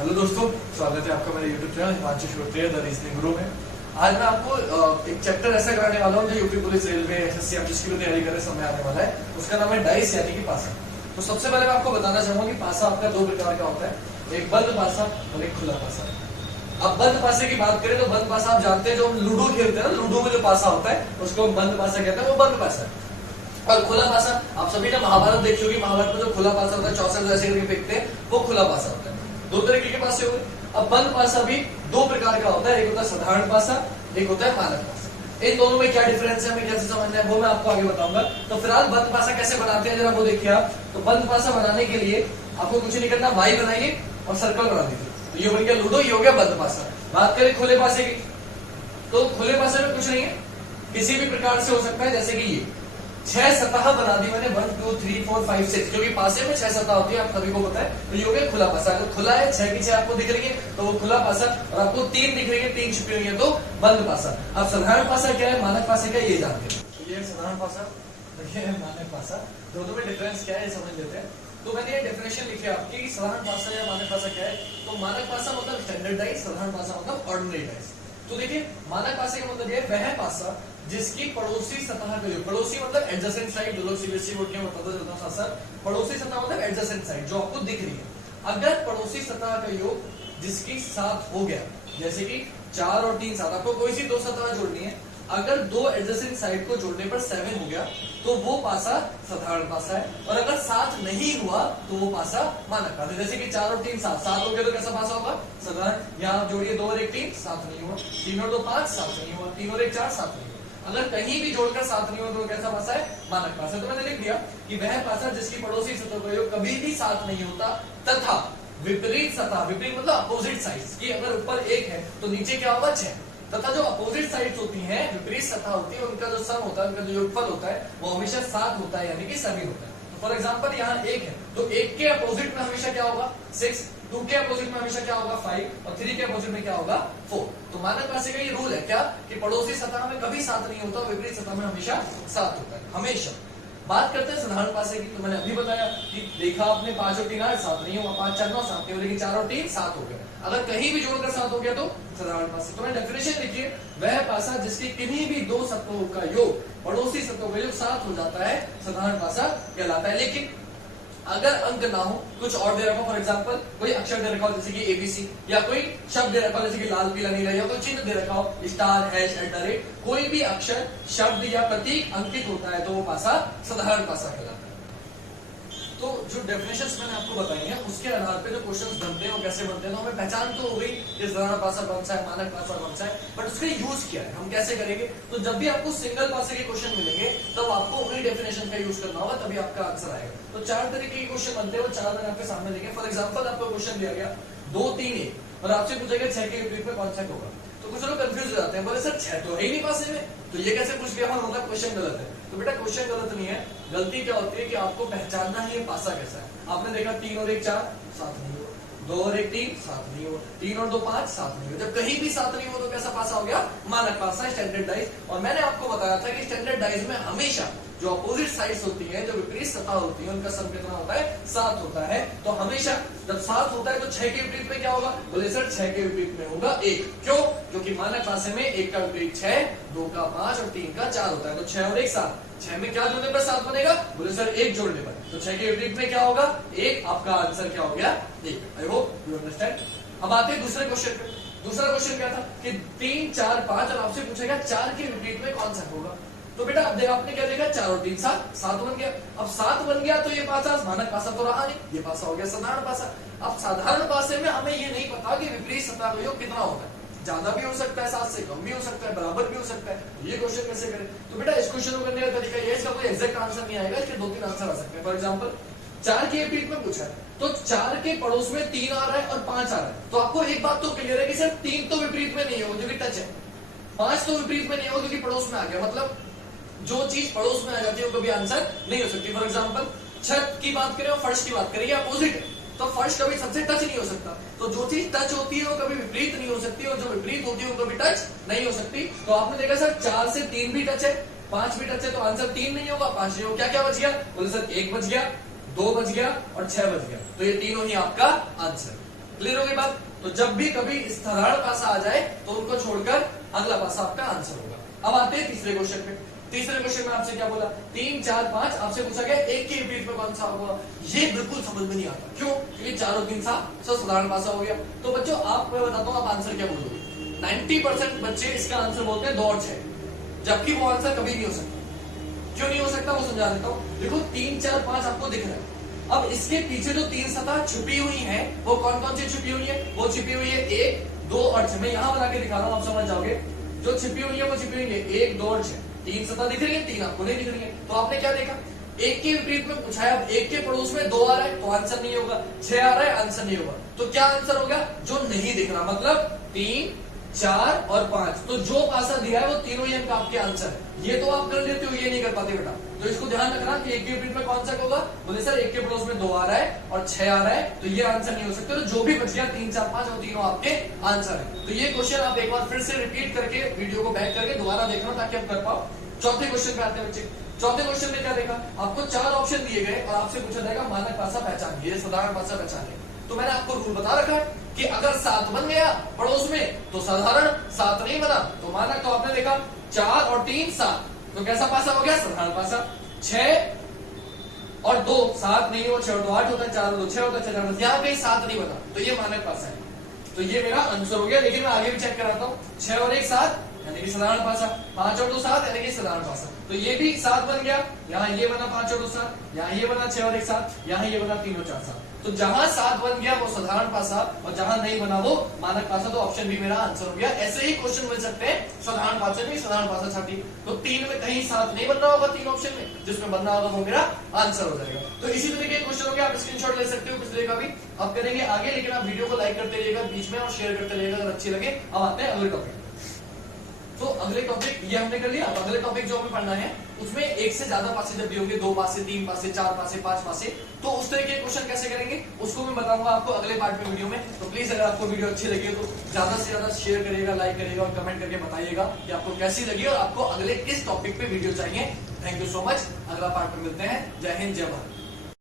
Hello दोस्तों, स्वागत है आपका मेरे YouTube channel Himanshu Shrotriya the reasoning गुरु में। आज मैं आपको एक चैप्टर ऐसा कराने वाला हूँ जो यूपी पुलिस, रेलवे, एसएससी आप जिसकी भी तैयारी करें समय आने वाला है। उसका नाम है डाइस यानी कि पासा। तो सबसे पहले मैं आपको बताना चाहूंगा कि पासा आपका दो प्रकार का होता है, एक बंद पासा और एक खुला पासा। अब बंद पासे की बात करें तो बंद पासा आप जानते हैं, जो हम लूडो खेलते हैं ना, लूडो में जो पासा होता है उसको हम बंद पासा कहते हैं, वो बंद पासा है। और खुला पासा आप सभी ने महाभारत देखी होगी, महाभारत में जो खुला पासा होता है 64 ऐसे करके फेंकते हैं, वो खुला पासा होता है। दो तरीके के पासे हो गए। अब बंद पासा भी दो प्रकार का होता है, एक होता है साधारण पासा, एक होता है मानक पासा। इन दोनों में क्या डिफरेंस है, हमें कैसे समझना है, वो मैं आपको आगे बताऊंगा। तो फिलहाल बंद पासा कैसे बनाते हैं जरा वो देखिए आप। तो बंद पासा बनाने के लिए आपको कुछ नहीं करना, वाई बनाइए और सर्कल बना दीजिए। तो ये बन गया लूडो, ये हो गया बंद पासा। बात करें खुले पासे की, तो खुले पासे में कुछ नहीं है, किसी भी प्रकार से हो सकता है। जैसे कि ये 6 सतह बना दी मैंने, 1 2 3 4 5 6, क्योंकि पासे में 6 सतह होती है, आप सभी को पता है। तो ये हो गया खुला पासा। अगर खुला है 6 की 6 आपको दिख रही है तो वो खुला पासा, और आपको 3 दिख रही है, 3 छुपी हुई है तो बंद पासा। अब साधारण पासा क्या है, मानक पासा क्या है, ये जानते हैं। तो ये साधारण पासा, ये है मानक पासा। दोनों में डिफरेंस क्या है ये समझ लेते हैं। तो मैंने ये डेफिनेशन लिखी है आपकी, साधारण पासा या मानक पासा क्या है। तो मानक पासा मतलब स्टैंडर्ड डाइस, साधारण पासा मतलब ऑर्डिनरी डाइस। तो देखिए मानक पासे का मतलब ये वह पासा जिसकी पड़ोसी सतह का योग, पड़ोसी मतलब एडजेसेंट साइड, जो लोग सीबीएसई बोर्ड के बताते चलता हूं सर, पड़ोसी सतह मतलब एडजेसेंट साइड जो आपको दिख रही है। अगर पड़ोसी सतह का योग जिसकी 7 हो गया, जैसे कि 4 और 3 7, आपको कोई सी दो सतह जोड़नी है, अगर दो एडजेसेंट साइड को जोड़ने पर 7 हो गया तो वो पासा साधारण पासा है। और अगर 7 नहीं हुआ तो वो पासा मानक पासा। जैसे कि 4 और 3 7, 7 हो गया तो कैसा पासा होगा, साधारण। यहाँ जोड़िए 2 और 1 3, 7 नहीं हुआ, 3 और 2 5, 7 नहीं हुआ, 3 और 1 4, 7 नहीं हुआ। अगर कहीं भी जोड़कर 7 नहीं हुआ तो कैसा पासा है, मानक पासा। तो मैंने लिख दिया कि वह पासा जिसकी पड़ोसी सतह का योग कभी भी 7 नहीं होता तथा विपरीत सतह, विपरीत मतलब अपोजिट साइड्स की, अगर ऊपर 1 है तो नीचे क्या होगा 6, तथा जो अपोजिट साइड्स होती हैं, विपरीत सतह होती है, उनका जो सम होता है, उनका जो योगफल होता है वो हमेशा 7 होता है, यानी कि सभी होता है। तो फॉर एग्जांपल यहाँ 1 है तो 1 के अपोजिट में हमेशा क्या होगा 6, 2 के अपोजिट में हमेशा क्या होगा 5, और 3 के अपोजिट में क्या होगा 4। तो मानक पासे का ये रूल है क्या कि पड़ोसी सतह में कभी 7 नहीं होता, विपरीत सतह में हमेशा 7 होता है, हमेशा। बात करते हैं साधारण पासे की। तो मैंने अभी बताया कि देखा आपने 5 और 3 8, 7 नहीं हुआ, 5 4 9 7 नहीं हुआ, लेकिन 4 और 3 7 हो गया। अगर कहीं भी जोड़कर 7 हो गया तो साधारण पासे। तो मैंने डेफिनेशन लिखिए, वह पासा जिसके किन्हीं भी दो सतहों का योग पड़ोसी सतहों का योग 7 हो जाता है, साधारण पासा कहलाता है। लेकिन अगर अंक ना हो, कुछ और दे रखा हो, फॉर एग्जांपल कोई अक्षर दे रखा हो जैसे कि एबीसी, या कोई शब्द दे रखा हो जैसे कि लाल पीला नीला, या कोई चिन्ह दे रखा हो स्टार हैश @ कोई भी अक्षर शब्द या प्रतीक अंकित होता है तो वो पासा साधारण पासा कहलाता है। तो जो डेफिनेशंस मैंने आपको बताई हैं उसके आधार पे जो क्वेश्चंस बनते हैं वो कैसे बनते हैं, तो हमें पहचान तो हो गई कि साधारण पासा कौन सा है, मानक पासा कौन सा है, बट उसका यूज क्या है, हम कैसे करेंगे। तो जब भी आपको सिंगल पासे के क्वेश्चन मिलेंगे तब आपको उन्हीं डेफिनेशन का यूज करना होगा, तभी आपका आंसर आएगा। तो 4 तरीके के क्वेश्चन बनते हैं, वो 4 मैंने आपके सामने लिखे। फॉर एग्जाम्पल आपको क्वेश्चन दिया गया 2 3 1 और आपसे पूछा गया 6 के विपरीत में कौन सा होगा। तो कुछ लोग कंफ्यूज हो जाते हैं, बोले सर 6 तो है ही नहीं पासे में, तो ये कैसे पूछ लिया, मतलब क्वेश्चन गलत है। तो बेटा क्वेश्चन गलत नहीं है, गलती क्या होती है कि आपको पहचानना है ये पासा कैसा है। आपने देखा 3 और 1 4, 7 नहीं हुआ, 2 और 1 3, 7 नहीं हुआ, 3 और 2 5, 7 नहीं हुआ। जब कहीं भी 7 नहीं हुआ तो कैसा पासा हो गया, मानक पासा, स्टैंडर्ड डाइस। और मैंने आपको बताया था कि स्टैंडर्ड डाइस में हमेशा जो अपोजिट साइड्स होती हैं, जो विपरीत सतह होती है, उनका सम कितना होता है 7 होता है। तो हमेशा जब 7 होता है तो 6 के विपरीत में क्या होगा, बोले सर 6 के विपरीत में होगा 1। क्यों, क्योंकि मानक पासे में 1 का विपरीत 6, 2 का 5 और 3 का 4 होता है। तो 6 और 1 7, 6 में क्या जोड़ने पर 7 बनेगा, बोले सर 1 जोड़ने पर। तो 6 के विपरीत में क्या होगा 1, आपका आंसर क्या हो गया 1। I hope you understand. अब आते हैं दूसरे क्वेश्चन पे। दूसरा क्वेश्चन क्या था कि 3 4 5 और आपसे पूछेगा 4 के विपरीत में कौन सा होगा। तो बेटा अब आपने क्या देखा, 4 और 3 7, 7 बन गया। अब 7 बन गया तो ये पासा मानक पासा तो रहा नहीं, ये पासा हो गया साधारण पासा। अब साधारण पासे में हमें ये नहीं पता कि विपरीत सतह का योग कितना होता है, ज्यादा भी हो सकता है, 7 से कम भी हो सकता है, बराबर भी हो सकता है। ये क्वेश्चन कैसे करें। तो बेटा इस क्वेश्चन को करने का तरीका ये, इसका कोई एग्जैक्ट आंसर नहीं आएगा, इसके 2-3 आंसर आ सकते हैं। फॉर एग्जाम्पल 4 के विपरीत में पूछा है तो 4 के पड़ोस में 3 आ रहा है और 5 आ रहा है, तो आपको एक बात तो क्लियर है कि सर 3 तो विपरीत में नहीं होगा क्योंकि टच है, 5 तो विपरीत में नहीं होगा क्योंकि पड़ोस में आ गया। मतलब जो चीज पड़ोस में आ जाती है वो कभी आंसर नहीं हो सकती। फॉर एग्जांपल छत की बात करें और फर्श की बात करें, ये अपोजिट है, तो फर्श कभी सबसे टच नहीं हो सकता। तो जो चीज टच होती है वो कभी विपरीत नहीं हो सकती, और जो विपरीत होती है वो कभी टच नहीं हो सकती। तो आपने देखा सर 4 से 3 भी टच है, 5 भी टच है, तो आंसर 3 नहीं होगा, 5 नहीं होगा। क्या क्या बच गया, बोले सर 1 बच गया, 2 बच गया और 6 बच गया। तो ये तीनों ही आपका आंसर। क्लियर हो गई बात? तो जब भी कभी साधारण पासा आ जाए तो उनको छोड़कर अगला पासा आपका आंसर होगा। अब आते हैं तीसरे क्वेश्चन पे। तीसरे क्वेश्चन में आपसे क्या बोला, 3, 4, 5 आपसे पूछा गया एक के विपरीत में कौन सा होगा। ये बिल्कुल समझ में नहीं आता, क्यों? क्योंकि 4 और 3 साधारण पासा हो गया। तो बच्चों आप मैं बताता हूँ, आप आंसर क्या बोलोगे। 90% बच्चे इसका आंसर बोलते हैं 2 और 6, जबकि वो आंसर कभी नहीं हो सकता। क्यों नहीं हो सकता वो समझा देता हूँ। देखो 3, 4, 5 आपको दिख रहा है। अब इसके पीछे जो 3 सतह छुपी हुई है वो कौन कौन सी छुपी हुई है? वो छिपी हुई है 1, 2 और 6। मैं यहाँ बना के दिखा रहा हूँ, आप समझ जाओगे। जो छिपी हुई है वो छिपी हुई है 1, 2 और 6। 3 सतह दिख रही है, 3 आपको नहीं दिख रही है। तो आपने क्या देखा, एक के विपरीत में पूछा है। अब एक के पड़ोस में 2 आ रहा है तो आंसर नहीं होगा, 6 आ रहा है आंसर नहीं होगा। तो क्या आंसर होगा? जो नहीं दिख रहा, मतलब 3, 4 और 5। तो जो पासा दिया है वो तीनों ही अंक आपके आंसर है। ये तो आप कर लेते हो, ये नहीं कर पाते बेटा। तो इसको ध्यान रखना कि एक के विपरीत में कौन सा होगा। बोले सर एक के पड़ोस में 2 आ रहा है और 6 आ रहा है, तो ये आंसर नहीं हो सकता। तो जो भी बच गया 3, 4, 5 वो तीनों आपके आंसर है। तो ये क्वेश्चन आप एक बार फिर से रिपीट करके वीडियो को बैक करके दोबारा देखना ताकि आप कर पाओ। चौथे क्वेश्चन पे आते हैं बच्चे। चौथे क्वेश्चन में क्या देखा, आपको 4 ऑप्शन दिए गए और आपसे पूछा जाएगा मानक पासा पहचानिए, साधारण पासा पहचानिए। तो मैंने आपको रूल बता रखा है कि अगर 7 बन गया पड़ोस में तो साधारण, 7 नहीं बना तो मानक। तो आपने देखा 4 और 3 7, तो कैसा पासा हो गया? साधारण पासा। 6 और 2 7 नहीं हो, 6 और 2 8 होता है, 4 और 2 6 होता है, साधारण। यहाँ पे 7 नहीं बना तो ये मानक पासा है। तो ये मेरा आंसर हो गया। लेकिन मैं आगे भी चेक कराता हूँ। 6 और 1 7 यानी कि साधारण पासा, 5 और 2 7 यानी कि साधारण पासा। तो ये भी 7 बन गया, यहाँ ये बना 5 और 2 7, यहाँ ये बना 6 और 1 7, यहाँ ये बना 3 और 4 7। तो जहां 7 बन गया वो साधारण पासा और जहां नहीं बना वो मानक पासा। तो ऑप्शन बी मेरा आंसर हो गया। ऐसे ही क्वेश्चन मिल सकते हैं साधारण पासा में, साधारण पासा छाती। तो 3 में कहीं 7 नहीं बन रहा होगा, 3 ऑप्शन में जिसमें बनना होगा वो मेरा आंसर हो जाएगा। तो इसी तरह के क्वेश्चन हो गया, आप स्क्रीनशॉट ले सकते हो पिछले का भी। अब करेंगे आगे, लेकिन आप वीडियो को लाइक करते रहिएगा बीच में और शेयर करते रहिएगा अगर अच्छी लगे। अब आते हैं अगले टॉपिक। तो अगले टॉपिक ये हमने कर लिया। अब अगले टॉपिक जो हमें पढ़ना है उसमें एक से ज्यादा पासे जब भी होंगे, 2 पासे, 3 पासे, 4 पासे, 5 पासे, तो उस तरह के क्वेश्चन कैसे करेंगे उसको मैं बताऊंगा आपको अगले पार्ट में वीडियो में। तो प्लीज अगर आपको वीडियो अच्छी लगी हो तो ज्यादा से ज्यादा शेयर करिएगा, लाइक करिएगा और कमेंट करके बताइएगा कि आपको कैसी लगी और आपको अगले किस टॉपिक पे वीडियो चाहिए। Thank you so much. अगला पार्ट में मिलते हैं। जय हिंद, जय भारत।